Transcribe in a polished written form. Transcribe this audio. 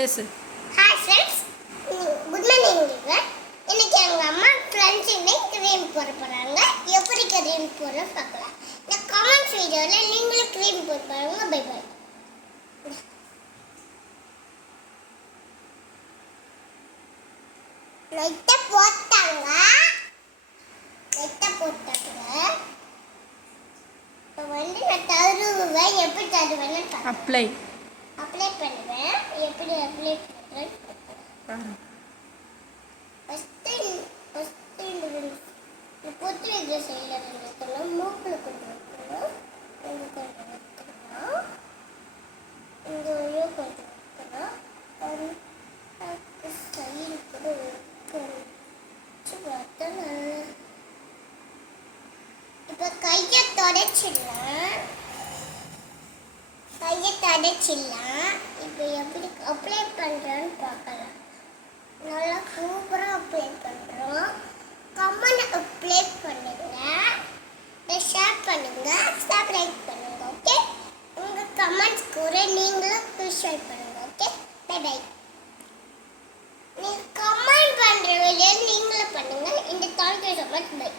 பேசு. Hi friends, good morning. இன்னைக்கு எங்கள் அம்மா ஃப்ரெண்ட்ஸுமே க்ரீம் போட போகிறாங்க. எப்படி க்ரீம் போட பார்க்கலாம். இந்த கமெண்ட்ஸ் வீடியோவில் நீங்களும் க்ரீம் போட பாருங்க. Bye bye. லைட்டாக போட்டாங்க. இப்போ வந்து நான் தருவேன். எப்படி தருவேன்னு அப்ளை பண்ணுவேன். எப்படி அப்ளை பண்ணுறேன் ஃபஸ்ட்டு இந்த பொத்து வைக்கிற சைடில் வைக்கணும். மூக்கில் கொஞ்சம் வைக்கணும். இங்கே கொஞ்சம் வைக்கணும். இந்த வழியாக கொஞ்சம் வைக்கணும். சைடு கூட வைக்கணும். பார்த்தா நல்லா. இப்போ கையை தொடச்சிடலாம். இப்போ எப்படி அப்ளை பண்ணுறேன்னு பார்க்கலாம். நல்லா சூப்பராக அப்ளை பண்ணுறோம். கமெண்ட் அப்ளை பண்ணுங்க, ஷேர் பண்ணுங்க, சப்ஸ்கிரைப் பண்ணுங்க. ஓகே, உங்கள் கமெண்ட்ஸ் கூட நீங்களும் ஷேர் பண்ணுங்க. Okay, bye bye. நீங்கள் கமெண்ட் பண்ணுற வீடியோ நீங்களும் பண்ணுங்க. இந்த தேங்க்யூ ஸோ மச். பை.